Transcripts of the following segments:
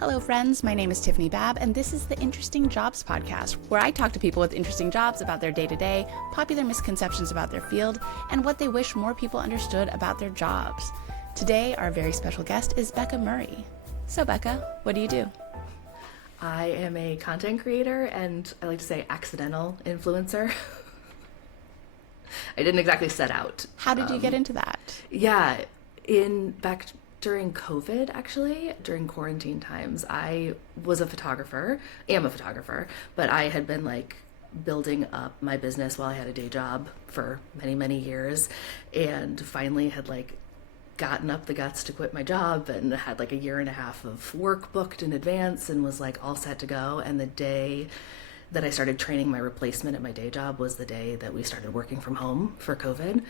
Hello, friends. My name is Tiffany Babb, and this is the Interesting Jobs Podcast, where I talk to people with interesting jobs about their day-to-day, popular misconceptions about their field, and what they wish more people understood about their jobs. Today, our very special guest is Becca Murray. So, Becca, what do you do? I am a content creator, and I like to say accidental influencer. I didn't exactly set out. How did you get into that? Yeah, back during COVID, actually, during quarantine times, I was a photographer, am a photographer, but I had been building up my business while I had a day job for many, many years, and finally had gotten up the guts to quit my job and had a year and a half of work booked in advance and was all set to go. And the day that I started training my replacement at my day job was the day that we started working from home for COVID.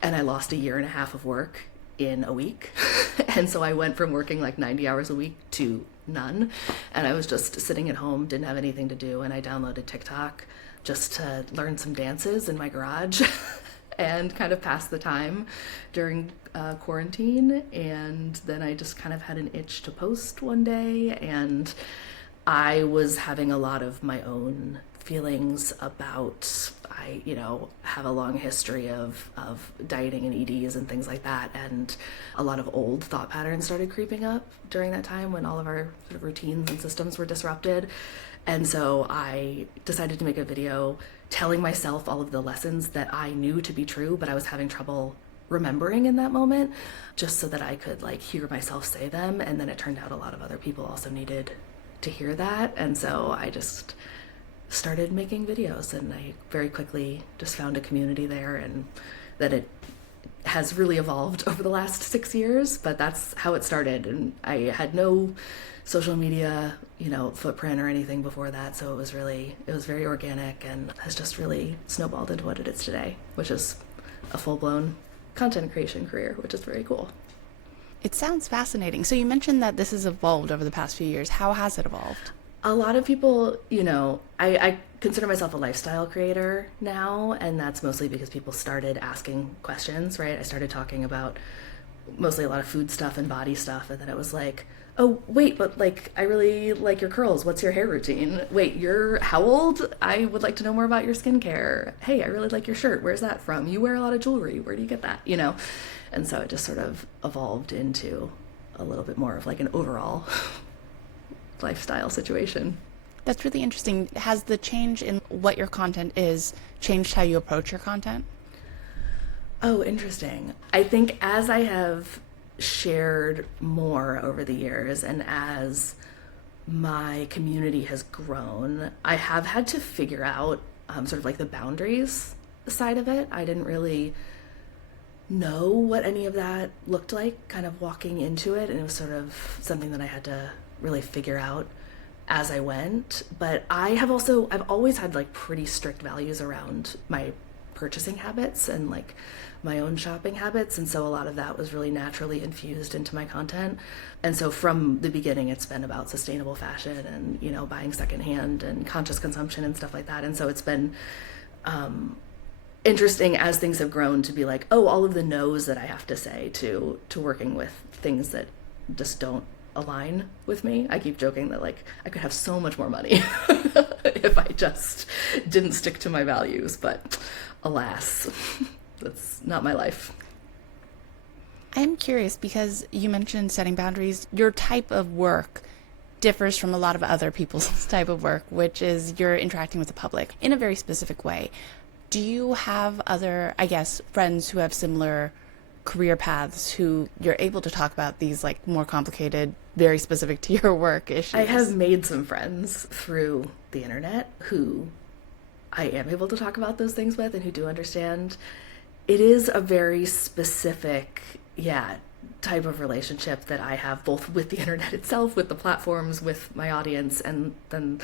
And I lost a year and a half of work in a week. And so I went from working 90 hours a week to none. And I was just sitting at home, didn't have anything to do. And I downloaded TikTok just to learn some dances in my garage and kind of pass the time during quarantine. And then I just kind of had an itch to post one day. And I was having a lot of my own feelings about, I have a long history of dieting and EDs and things like that, and a lot of old thought patterns started creeping up during that time when all of our sort of routines and systems were disrupted. And so I decided to make a video telling myself all of the lessons that I knew to be true, but I was having trouble remembering in that moment, just so that I could hear myself say them. And then it turned out a lot of other people also needed to hear that. And so I just started making videos, and I very quickly just found a community there, and that it has really evolved over the last 6 years, but that's how it started. And I had no social media, footprint or anything before that. So it was very organic and has just really snowballed into what it is today, which is a full-blown content creation career, which is very cool. It sounds fascinating. So you mentioned that this has evolved over the past few years. How has it evolved? A lot of people, I consider myself a lifestyle creator now, and that's mostly because people started asking questions, right? I started talking about mostly a lot of food stuff and body stuff, and then it was oh, wait, but I really like your curls. What's your hair routine? Wait, you're how old? I would like to know more about your skincare. Hey, I really like your shirt. Where's that from? You wear a lot of jewelry. Where do you get that? And so it just sort of evolved into a little bit more of an overall lifestyle situation. That's really interesting. Has the change in what your content is changed how you approach your content? Oh, interesting. I think as I have shared more over the years and as my community has grown, I have had to figure out sort of the boundaries side of it. I didn't really know what any of that looked like kind of walking into it, and it was sort of something that I had to really figure out as I went. But I've always had pretty strict values around my purchasing habits and my own shopping habits, and so a lot of that was really naturally infused into my content. And so from the beginning, it's been about sustainable fashion and buying secondhand and conscious consumption and stuff like that. And so it's been interesting as things have grown to be oh, all of the no's that I have to say to working with things that just don't align with me. I keep joking that I could have so much more money if I just didn't stick to my values, but alas, that's not my life. I am curious because you mentioned setting boundaries. Your type of work differs from a lot of other people's type of work, which is you're interacting with the public in a very specific way. Do you have other, friends who have similar career paths who you're able to talk about these more complicated, very specific to your work issues? I have made some friends through the internet who I am able to talk about those things with and who do understand. It is a very specific, type of relationship that I have both with the internet itself, with the platforms, with my audience, and then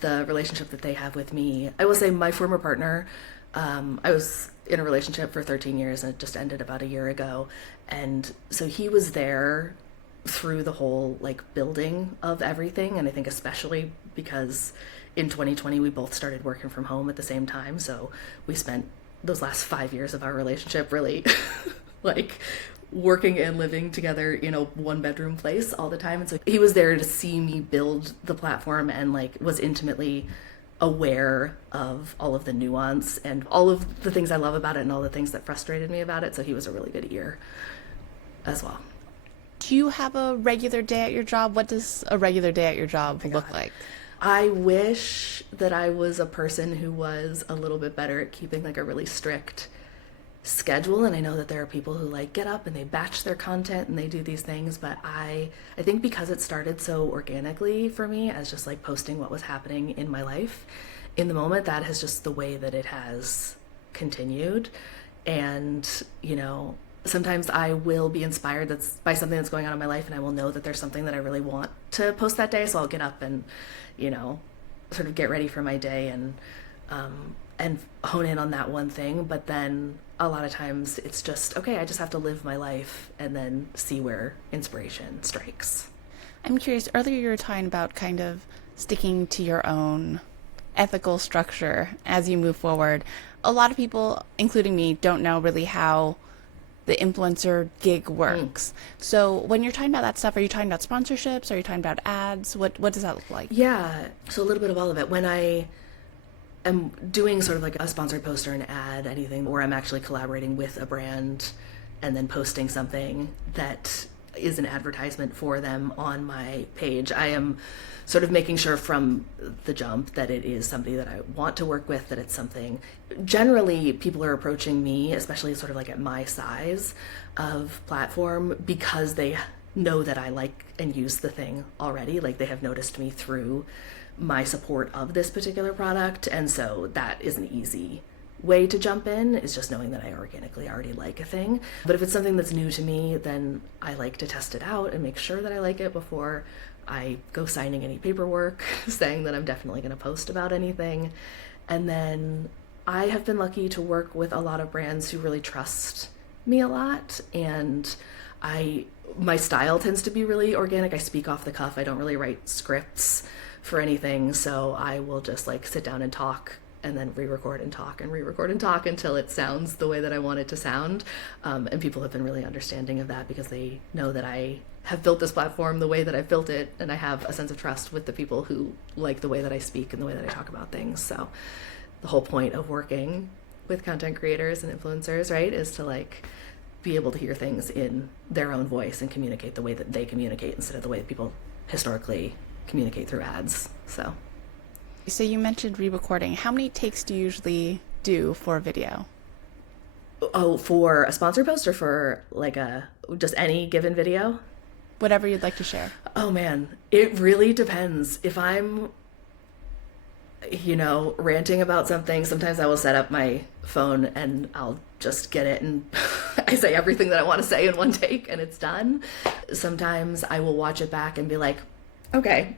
the relationship that they have with me. I will say my former partner, I was in a relationship for 13 years and it just ended about a year ago. And so he was there through the whole building of everything. And I think especially because in 2020, we both started working from home at the same time. So we spent those last 5 years of our relationship really working and living together in a one bedroom place all the time. And so he was there to see me build the platform and like was intimately aware of all of the nuance and all of the things I love about it and all the things that frustrated me about it. So he was a really good ear as well. Do you have a regular day at your job? What does a regular day at your job look like? I wish that I was a person who was a little bit better at keeping like a really strict schedule. And I know that there are people who like get up and they batch their content and they do these things, but I think because it started so organically for me as just like posting what was happening in my life in the moment, that is just the way that it has continued. And sometimes I will be inspired by something that's going on in my life, and I will know that there's something that I really want to post that day. So I'll get up and, sort of get ready for my day and hone in on that one thing. But then a lot of times it's just, okay, I just have to live my life and then see where inspiration strikes. I'm curious, earlier you were talking about kind of sticking to your own ethical structure as you move forward. A lot of people, including me, don't know really how the influencer gig works. So when you're talking about that stuff, are you talking about sponsorships? Are you talking about ads? What does that look like? Yeah, so a little bit of all of it. When I am doing sort of like a sponsored post or an ad, anything, or I'm actually collaborating with a brand and then posting something that is an advertisement for them on my page, I am sort of making sure from the jump that it is somebody that I want to work with, that it's something. Generally, people are approaching me, especially sort of like at my size of platform, because they know that I like and use the thing already. Like they have noticed me through my support of this particular product. And so that is an easy way to jump in, is just knowing that I organically already like a thing. But if it's something that's new to me, then I like to test it out and make sure that I like it before I go signing any paperwork saying that I'm definitely going to post about anything. And then I have been lucky to work with a lot of brands who really trust me a lot, and my style tends to be really organic. I speak off the cuff. I don't really write scripts for anything, so I will just like sit down and talk and then re-record and talk and re-record and talk until it sounds the way that I want it to sound. And people have been really understanding of that because they know that I have built this platform the way that I've built it, and I have a sense of trust with the people who like the way that I speak and the way that I talk about things. So the whole point of working with content creators and influencers, right, is to like be able to hear things in their own voice and communicate the way that they communicate instead of the way that people historically communicate through ads. So you mentioned re-recording. How many takes do you usually do for a video? Oh, for a sponsored post or for like just any given video? Whatever you'd like to share. Oh man, it really depends. If I'm, ranting about something, sometimes I will set up my phone and I'll just get it and I say everything that I want to say in one take and it's done. Sometimes I will watch it back and be like, okay,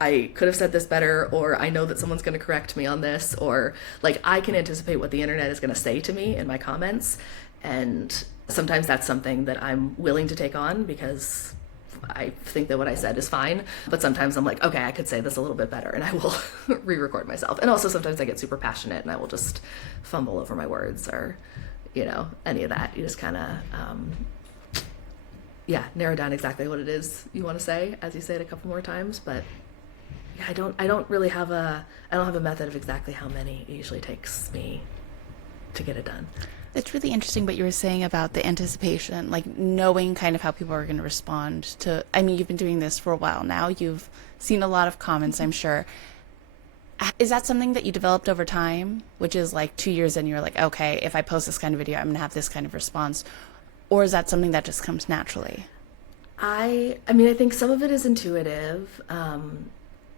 I could have said this better, or I know that someone's going to correct me on this, or like I can anticipate what the internet is going to say to me in my comments. And sometimes that's something that I'm willing to take on because I think that what I said is fine. But sometimes I'm like, okay, I could say this a little bit better, and I will re-record myself. And also sometimes I get super passionate and I will just fumble over my words or, any of that. You just kind of, narrow down exactly what it is you want to say as you say it a couple more times. But I don't really have a method of exactly how many it usually takes me to get it done. It's really interesting what you were saying about the anticipation, like knowing kind of how people are going to respond to. I mean, you've been doing this for a while now. You've seen a lot of comments, I'm sure. Is that something that you developed over time, which is like 2 years in, you're like, okay, if I post this kind of video, I'm going to have this kind of response? Or is that something that just comes naturally? I think some of it is intuitive.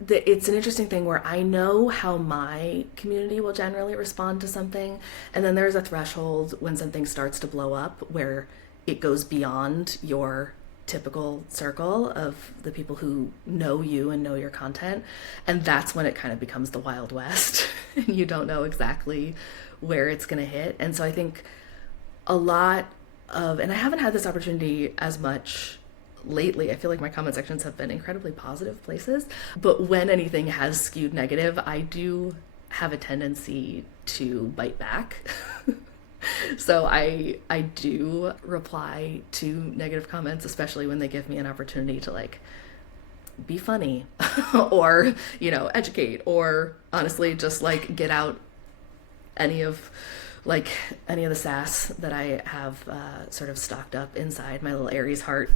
It's an interesting thing where I know how my community will generally respond to something, and then there's a threshold when something starts to blow up where it goes beyond your typical circle of the people who know you and know your content, and that's when it kind of becomes the Wild West and you don't know exactly where it's going to hit. And so I think a lot of, and I haven't had this opportunity as much lately, I feel like my comment sections have been incredibly positive places, but when anything has skewed negative, I do have a tendency to bite back So I do reply to negative comments, especially when they give me an opportunity to like be funny or, educate, or honestly just like get out any of like any of the sass that I have sort of stocked up inside. My little Aries heart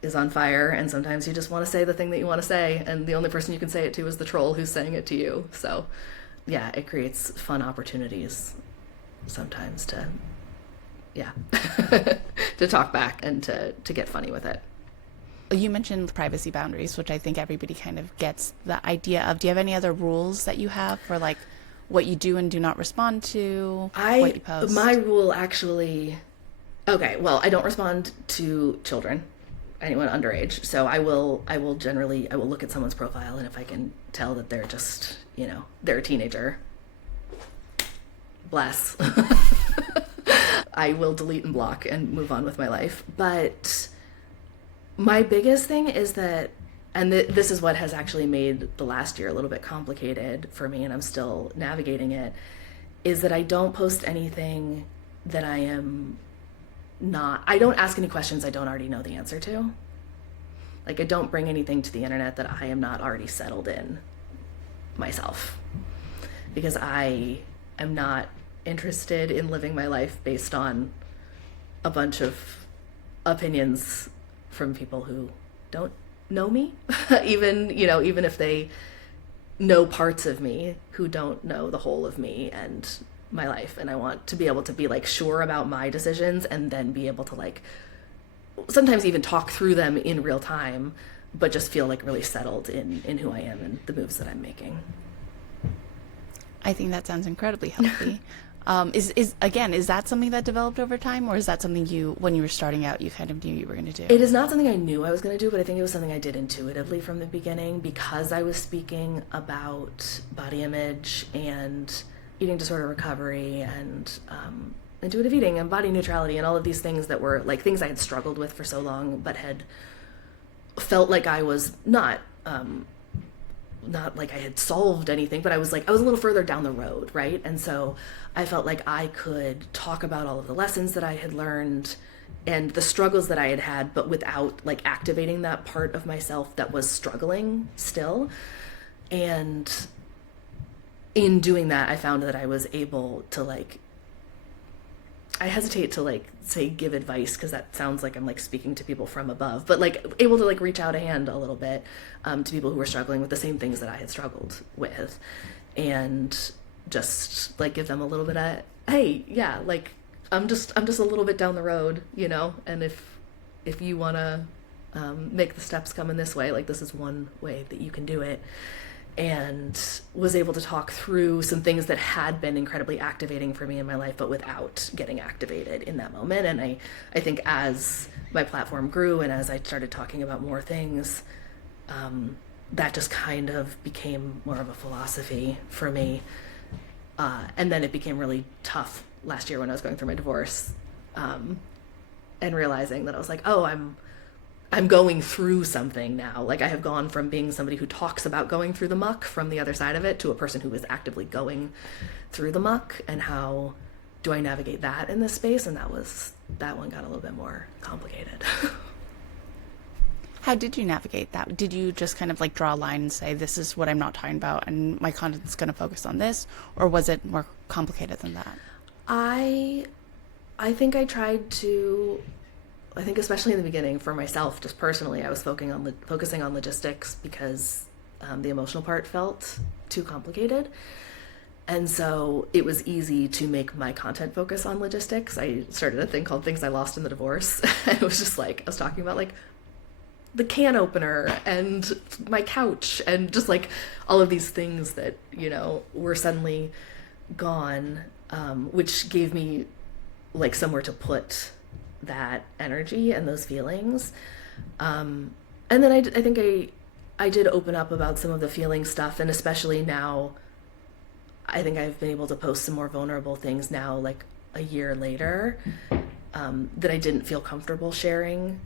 is on fire, and sometimes you just want to say the thing that you want to say, and the only person you can say it to is the troll who's saying it to you. So yeah, it creates fun opportunities sometimes to, yeah, to talk back and to get funny with it. You mentioned privacy boundaries, which I think everybody kind of gets the idea of. Do you have any other rules that you have for like what you do and do not respond to, what you post? My rule actually, okay, well, I don't respond to children, anyone underage. So I will look at someone's profile, and if I can tell that they're just, they're a teenager, bless, I will delete and block and move on with my life. But my biggest thing is that, and this is what has actually made the last year a little bit complicated for me, and I'm still navigating it, is that I don't post anything that I don't ask any questions I don't already know the answer to. Like, I don't bring anything to the internet that I am not already settled in myself. Because I am not interested in living my life based on a bunch of opinions from people who don't know me. even if they know parts of me, who don't know the whole of me and my life. And I want to be able to be like sure about my decisions, and then be able to like sometimes even talk through them in real time, but just feel like really settled in who I am and the moves that I'm making. I think that sounds incredibly healthy. Is that something that developed over time, or is that something when you were starting out, you kind of knew you were going to do? It is not something I knew I was going to do, but I think it was something I did intuitively from the beginning, because I was speaking about body image and eating disorder recovery and intuitive eating and body neutrality and all of these things that were like things I had struggled with for so long, but had felt like I was not like I had solved anything, but I was a little further down the road, right? And so I felt like I could talk about all of the lessons that I had learned and the struggles that I had had, but without like activating that part of myself that was struggling still. And in doing that, I found that I was able to like, I hesitate to like say give advice, because that sounds like I'm like speaking to people from above, but like able to like reach out a hand a little bit to people who were struggling with the same things that I had struggled with, and just like give them a little bit of, hey, yeah, like I'm just a little bit down the road, and if you want to make the steps come in this way, like this is one way that you can do it. And was able to talk through some things that had been incredibly activating for me in my life, but without getting activated in that moment. And I think as my platform grew and as I started talking about more things, that just kind of became more of a philosophy for me. And then it became really tough last year when I was going through my divorce, and realizing that I was like, oh, I'm going through something now. Like, I have gone from being somebody who talks about going through the muck from the other side of it to a person who is actively going through the muck. And how do I navigate that in this space? And that one got a little bit more complicated. How did you navigate that? Did you just kind of like draw a line and say, this is what I'm not talking about and my content's going to focus on this? Or was it more complicated than that? I think I tried to, I think especially in the beginning for myself, just personally, I was focusing on logistics because the emotional part felt too complicated. And so it was easy to make my content focus on logistics. I started a thing called Things I Lost in the Divorce. And it was just like, I was talking about like the can opener and my couch and just like all of these things that, were suddenly gone, which gave me like somewhere to put that energy and those feelings. And then I think I did open up about some of the feeling stuff, and especially now I think I've been able to post some more vulnerable things now, like a year later, that I didn't feel comfortable sharing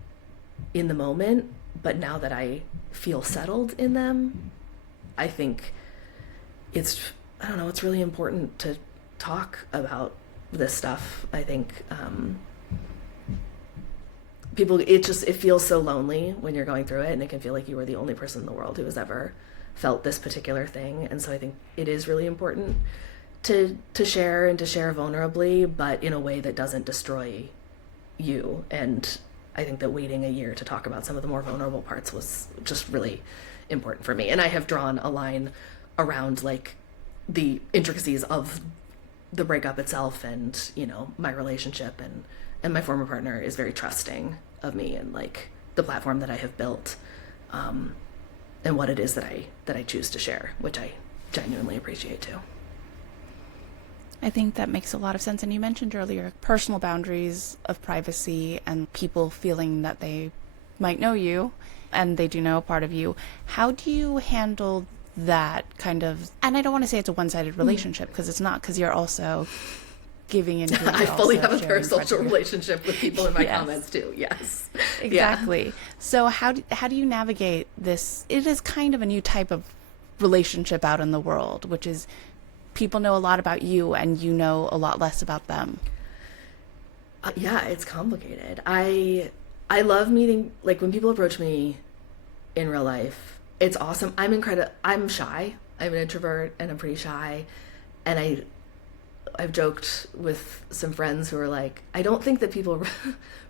in the moment, but now that I feel settled in them, I think it's really important to talk about this stuff. I think people, it feels so lonely when you're going through it, and it can feel like you are the only person in the world who has ever felt this particular thing. And so I think it is really important to share, and to share vulnerably, but in a way that doesn't destroy you. And I think that waiting a year to talk about some of the more vulnerable parts was just really important for me. And I have drawn a line around like the intricacies of the breakup itself, and my relationship, and my former partner is very trusting of me and like the platform that I have built, and what it is that I choose to share, which I genuinely appreciate too. I think that makes a lot of sense. And you mentioned earlier personal boundaries of privacy and people feeling that they might know you and they do know a part of you. How do you handle that kind of, and I don't want to say it's a one-sided relationship, because it's not, because you're also giving into it. I fully have a parasocial relationship with people in my comments too. Yes. Exactly. Yeah. So how do you navigate this? It is kind of a new type of relationship out in the world, which is people know a lot about you and you know a lot less about them. Yeah, it's complicated. I love meeting, like when people approach me in real life, it's awesome. I'm shy. I'm an introvert and I'm pretty shy. And I've joked with some friends who are like, I don't think that people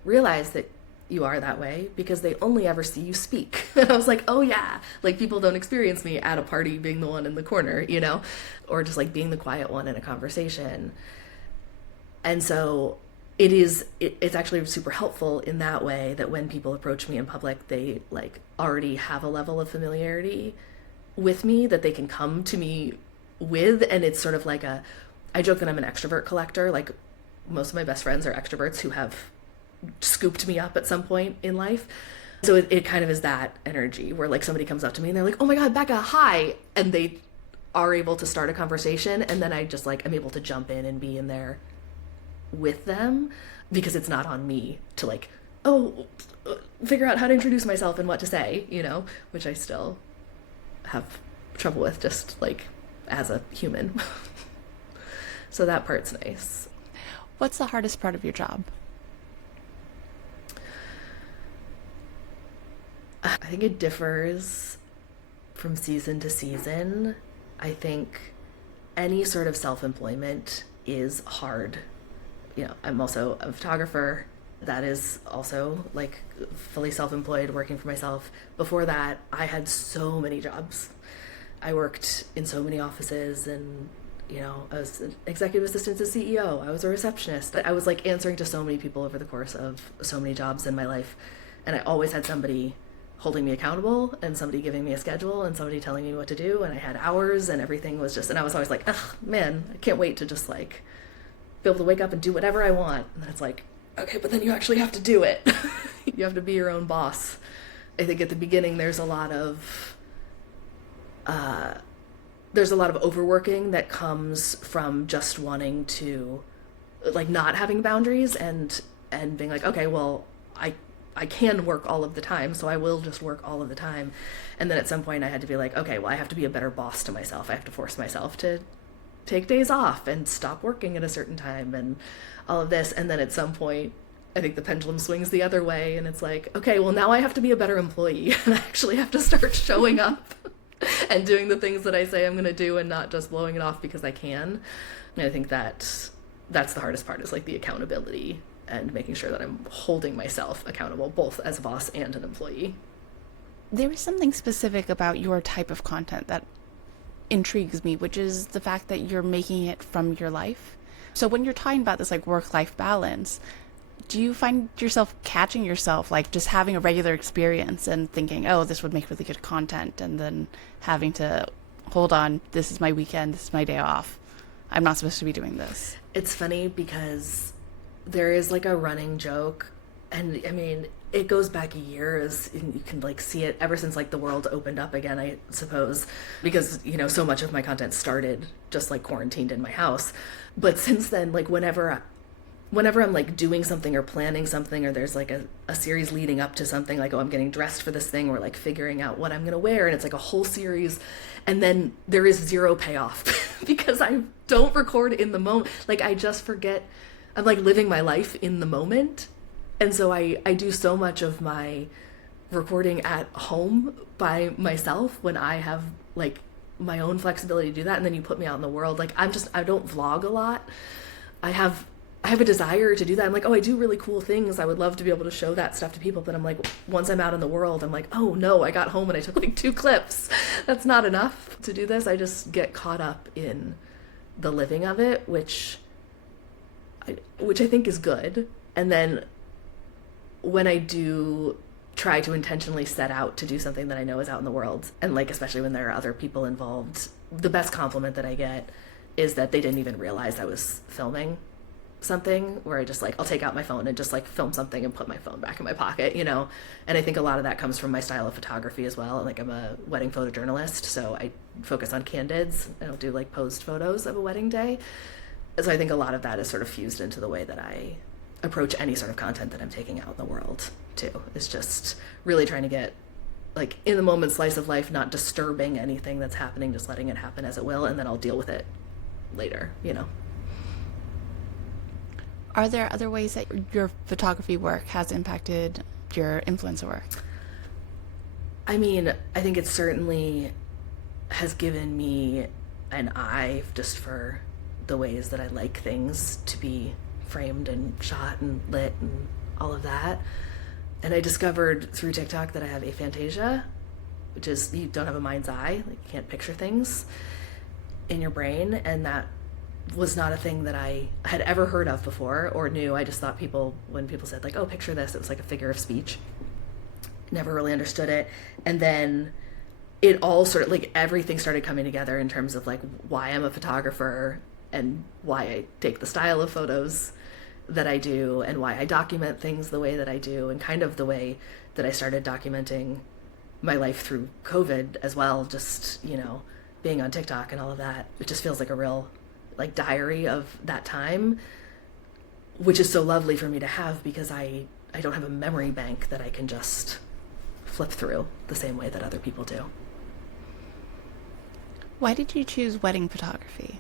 realize that you are that way because they only ever see you speak. And I was like, oh yeah, like people don't experience me at a party being the one in the corner, or just like being the quiet one in a conversation. And so it's actually super helpful in that way, that when people approach me in public, they like already have a level of familiarity with me that they can come to me with. And it's sort of like I joke that I'm an extrovert collector. Like most of my best friends are extroverts who have scooped me up at some point in life. So it kind of is that energy where like somebody comes up to me and they're like, oh my God, Becca, hi. And they are able to start a conversation. And then I just like, I'm able to jump in and be in there with them, because it's not on me to like, figure out how to introduce myself and what to say, which I still have trouble with just like as a human. So that part's nice. What's the hardest part of your job? I think it differs from season to season. I think any sort of self-employment is hard. I'm also a photographer. That is also like fully self-employed, working for myself. Before that, I had so many jobs. I worked in so many offices, and I was an executive assistant to CEO. I was a receptionist. I was like answering to so many people over the course of so many jobs in my life. And I always had somebody holding me accountable, and somebody giving me a schedule, and somebody telling me what to do. And I had hours, and everything was just, and I was always like, ugh, man, I can't wait to just like be able to wake up and do whatever I want. And then it's like, okay, but then you actually have to do it. You have to be your own boss. I think at the beginning there's a lot of overworking that comes from just wanting to, like, not having boundaries and being like, okay, well, I can work all of the time, so I will just work all of the time. And then at some point I had to be like, okay, well, I have to be a better boss to myself. I have to force myself to take days off and stop working at a certain time and all of this. And then at some point, I think the pendulum swings the other way, and it's like, okay, well, now I have to be a better employee, and I actually have to start showing up and doing the things that I say I'm going to do, and not just blowing it off because I can. And I think that's the hardest part, is like the accountability and making sure that I'm holding myself accountable, both as a boss and an employee. There is something specific about your type of content that intrigues me, which is the fact that you're making it from your life. So when you're talking about this like work-life balance, do you find yourself catching yourself like just having a regular experience and thinking, oh, this would make really good content, and then having to, hold on, this is my weekend, this is my day off, I'm not supposed to be doing this? It's funny because there is like a running joke, and I mean, it goes back years, and you can like see it ever since like the world opened up again, I suppose, because so much of my content started just like quarantined in my house. But since then, like whenever whenever I'm like doing something or planning something, or there's like a series leading up to something, like, oh, I'm getting dressed for this thing, or like figuring out what I'm going to wear, and it's like a whole series, and then there is zero payoff because I don't record in the moment. Like, I just forget. I'm like living my life in the moment. And so I do so much of my recording at home by myself when I have like my own flexibility to do that. And then you put me out in the world. Like, I don't vlog a lot. I have a desire to do that. I'm like, oh, I do really cool things. I would love to be able to show that stuff to people. But I'm like, once I'm out in the world, I'm like, oh no, I got home and I took like 2 clips. That's not enough to do this. I just get caught up in the living of it, which I think is good. And then when I do try to intentionally set out to do something that I know is out in the world, and like especially when there are other people involved, the best compliment that I get is that they didn't even realize I was filming something, where I just like, I'll take out my phone and just like film something and put my phone back in my pocket, you know. And I think a lot of that comes from my style of photography as well. Like, I'm a wedding photojournalist, so I focus on candids. I don't do like posed photos of a wedding day. So I think a lot of that is sort of fused into the way that I approach any sort of content that I'm taking out in the world too. Is just really trying to get like in the moment slice of life, not disturbing anything that's happening, just letting it happen as it will, and then I'll deal with it later, you know. Are there other ways that your photography work has impacted your influencer work? I mean, I think it certainly has given me an eye just for the ways that I like things to be framed and shot and lit and all of that. And I discovered through TikTok that I have aphantasia, which is you don't have a mind's eye, like you can't picture things in your brain, and that was not a thing that I had ever heard of before or knew. I just thought when people said like, oh, picture this, it was like a figure of speech. Never really understood it. And then it all sort of like everything started coming together in terms of like why I'm a photographer and why I take the style of photos that I do and why I document things the way that I do, and kind of the way that I started documenting my life through COVID as well, just, you know, being on TikTok and all of that. It just feels like a real like diary of that time, which is so lovely for me to have because I don't have a memory bank that I can just flip through the same way that other people do. Why did you choose wedding photography?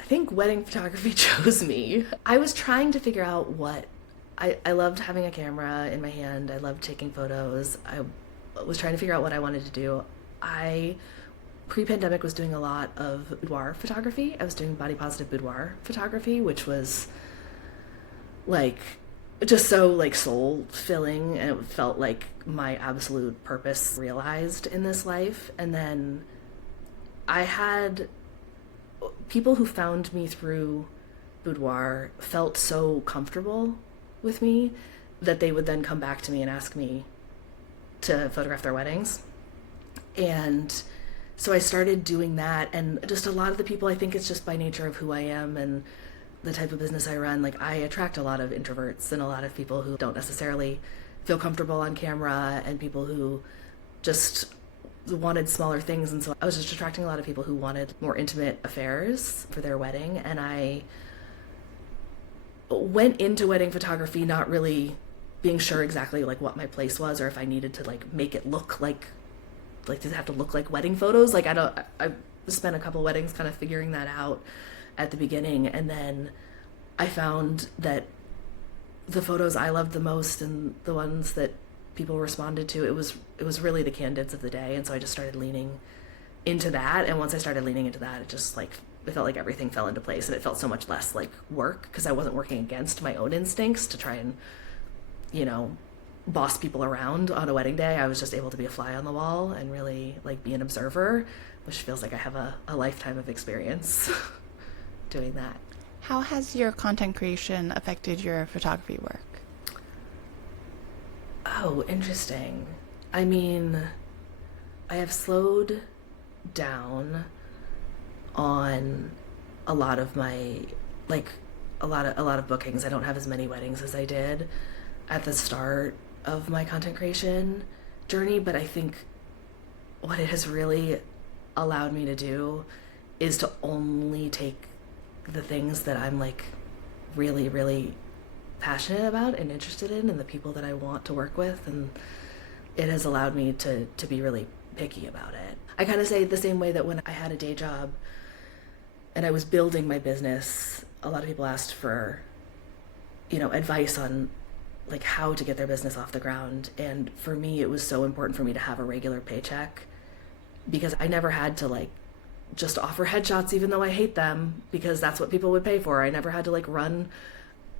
I think wedding photography chose me. I was trying to figure out what I loved having a camera in my hand. I loved taking photos. I was trying to figure out what I wanted to do. I pre-pandemic was doing a lot of boudoir photography. I was doing body positive boudoir photography, which was like just so like soul filling, and it felt like my absolute purpose realized in this life. And then I had people who found me through boudoir felt so comfortable with me that they would then come back to me and ask me to photograph their weddings. And so I started doing that, and just a lot of the people, I think it's just by nature of who I am and the type of business I run, like I attract a lot of introverts and a lot of people who don't necessarily feel comfortable on camera, and people who just wanted smaller things. And so I was just attracting a lot of people who wanted more intimate affairs for their wedding. And I went into wedding photography not really being sure exactly like what my place was, or if I needed to like make it look like does it have to look like wedding photos? Like I spent a couple weddings kind of figuring that out at the beginning, and then I found that the photos I loved the most and the ones that people responded to, it was really the candids of the day. And so I just started leaning into that, and once I started leaning into that, it just like it felt like everything fell into place, and it felt so much less like work because I wasn't working against my own instincts to try and, you know, boss people around on a wedding day. I was just able to be a fly on the wall and really like be an observer, which feels like I have a lifetime of experience doing that. How has your content creation affected your photography work? Oh, interesting. I mean, I have slowed down on a lot of my like a lot of bookings. I don't have as many weddings as I did at the start of my content creation journey, but I think what it has really allowed me to do is to only take the things that I'm like really, really passionate about and interested in, and the people that I want to work with. And it has allowed me to be really picky about it. I kind of say the same way that when I had a day job and I was building my business, a lot of people asked for, advice on like how to get their business off the ground. And for me, it was so important for me to have a regular paycheck, because I never had to like just offer headshots, even though I hate them, because that's what people would pay for. I never had to like run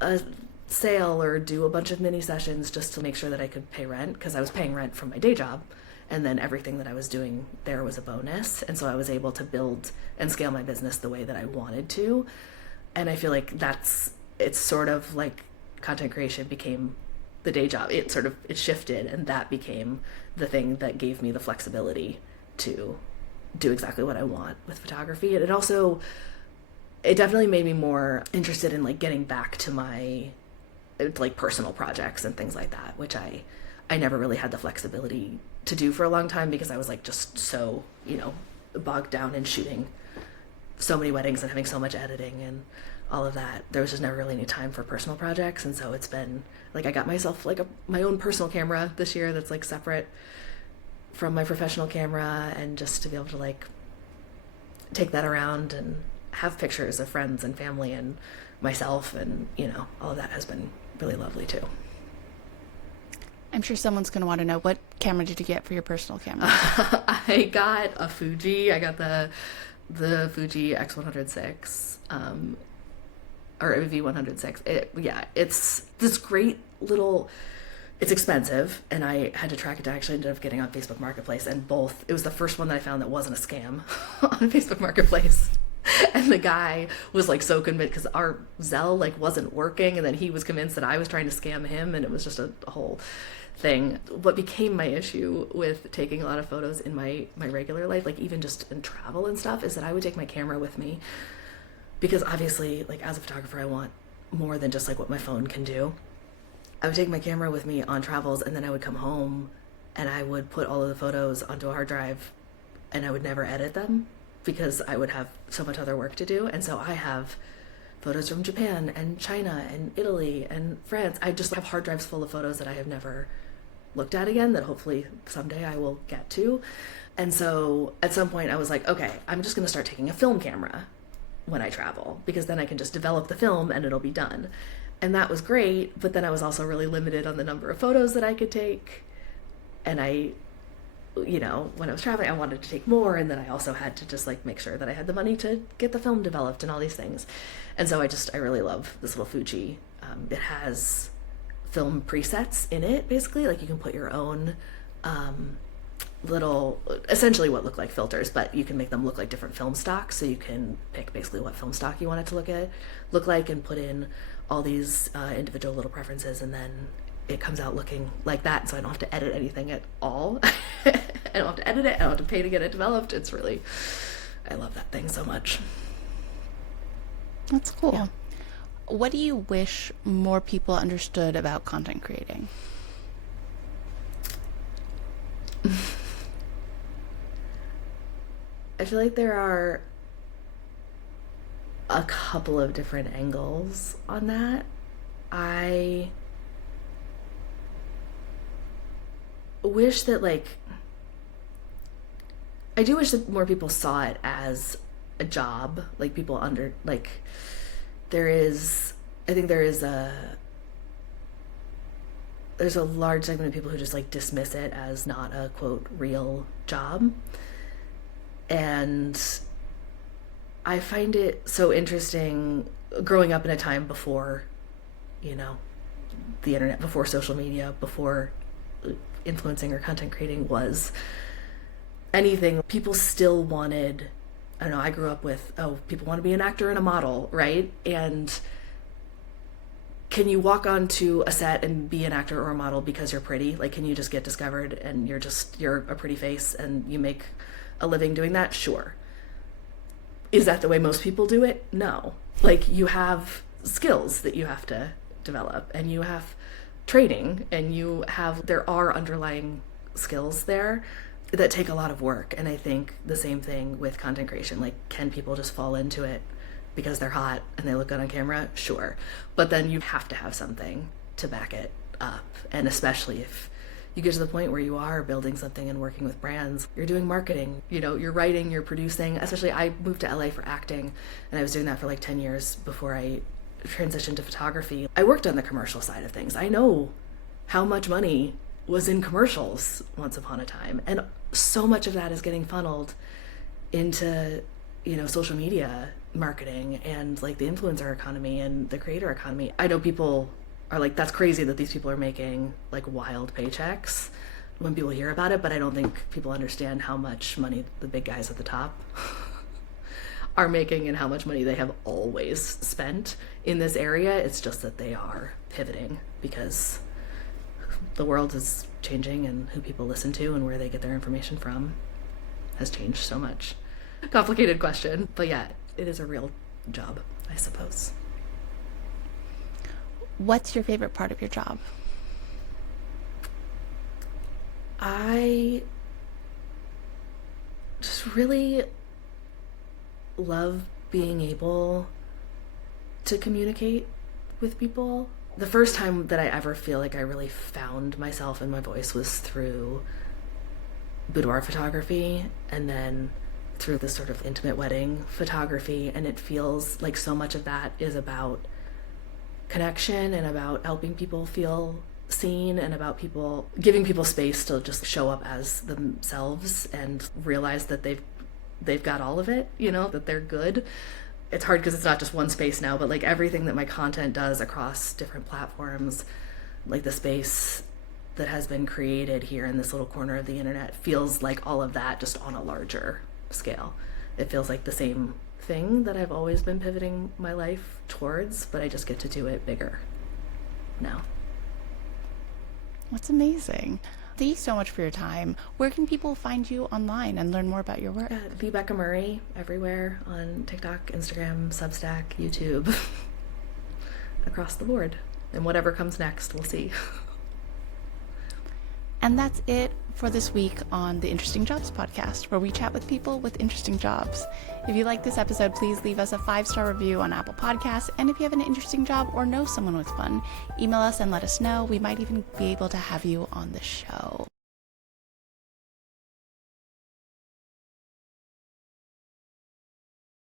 a sale or do a bunch of mini sessions just to make sure that I could pay rent, because I was paying rent from my day job, and then everything that I was doing there was a bonus. And so I was able to build and scale my business the way that I wanted to. And I feel like it's sort of like content creation became the day job. It shifted, and that became the thing that gave me the flexibility to do exactly what I want with photography. And it definitely made me more interested in like getting back to my like personal projects and things like that, which I never really had the flexibility to do for a long time, because I was like just so, bogged down in shooting so many weddings and having so much editing and all of that. There was just never really any time for personal projects. And so it's been like, I got myself like my own personal camera this year that's like separate from my professional camera, and just to be able to like take that around and have pictures of friends and family and myself, and all of that has been really lovely too. I'm sure someone's going to want to know, what camera did you get for your personal camera? I got a Fuji. I got the Fuji X106, or V106. It's this great little. It's expensive, and I had to track it down. I actually ended up getting on Facebook Marketplace, and it was the first one that I found that wasn't a scam on Facebook Marketplace. And the guy was like so convinced, because our Zelle like wasn't working, and then he was convinced that I was trying to scam him, and it was just a whole thing. What became my issue with taking a lot of photos in my regular life, like even just in travel and stuff, is that I would take my camera with me, because obviously like as a photographer I want more than just like what my phone can do. I would take my camera with me on travels, and then I would come home and I would put all of the photos onto a hard drive, and I would never edit them, because I would have so much other work to do. And so I have photos from Japan and China and Italy and France. I just have hard drives full of photos that I have never looked at again, that hopefully someday I will get to. And so at some point I was like, okay, I'm just going to start taking a film camera when I travel, because then I can just develop the film and it'll be done. And that was great, but then I was also really limited on the number of photos that I could take. And when I was traveling, I wanted to take more, and then I also had to just like make sure that I had the money to get the film developed and all these things. And so I really love this little Fuji. It has film presets in it, basically. Like you can put your own essentially what look like filters, but you can make them look like different film stocks. So you can pick basically what film stock you want it to look like, and put in all these individual little preferences, and then it comes out looking like that. So I don't have to edit anything at all. I don't have to edit it. I don't have to pay to get it developed. I love that thing so much. That's cool. Yeah. What do you wish more people understood about content creating? I feel like there are a couple of different angles on that. I wish that I do wish that more people saw it as a job, like people I think there's a large segment of people who just like dismiss it as not a quote real job. And I find it so interesting growing up in a time before, the internet, before social media, before influencing or content creating was anything. People still wanted, I don't know, I grew up with, people want to be an actor and a model, right? And can you walk onto a set and be an actor or a model because you're pretty? Like, can you just get discovered and you're a pretty face and you make a living doing that? Sure. Is that the way most people do it? No. Like, you have skills that you have to develop, and you have training, and there are underlying skills there that take a lot of work. And I think the same thing with content creation. Like, can people just fall into it because they're hot and they look good on camera, sure. But then you have to have something to back it up. And especially if you get to the point where you are building something and working with brands, you're doing marketing, you're writing, you're producing. Especially I moved to LA for acting, and I was doing that for like 10 years before I transitioned to photography. I worked on the commercial side of things. I know how much money was in commercials once upon a time. And so much of that is getting funneled into, social media marketing and like the influencer economy and the creator economy. I know people are like, that's crazy that these people are making like wild paychecks when people hear about it, but I don't think people understand how much money the big guys at the top are making and how much money they have always spent in this area. It's just that they are pivoting because the world is changing, and who people listen to and where they get their information from has changed so much. Complicated question, but yeah, it is a real job, I suppose. What's your favorite part of your job? I just really love being able to communicate with people. The first time that I ever feel like I really found myself and my voice was through boudoir photography, and then through this sort of intimate wedding photography. And it feels like so much of that is about connection and about helping people feel seen and about giving people space to just show up as themselves and realize that they've got all of it, that they're good. It's hard because it's not just one space now, but like everything that my content does across different platforms, like the space that has been created here in this little corner of the internet feels like all of that just on a larger scale. It feels like the same thing that I've always been pivoting my life towards, but I just get to do it bigger now. That's amazing. Thank you so much for your time. Where can people find you online and learn more about your work? The Becca Murray everywhere on TikTok, Instagram, Substack, YouTube, across the board. And whatever comes next, we'll see. And that's it for this week on the Interesting Jobs podcast, where we chat with people with interesting jobs. If you like this episode, please leave us a 5-star review on Apple Podcasts. And if you have an interesting job or know someone with one, email us and let us know. We might even be able to have you on the show.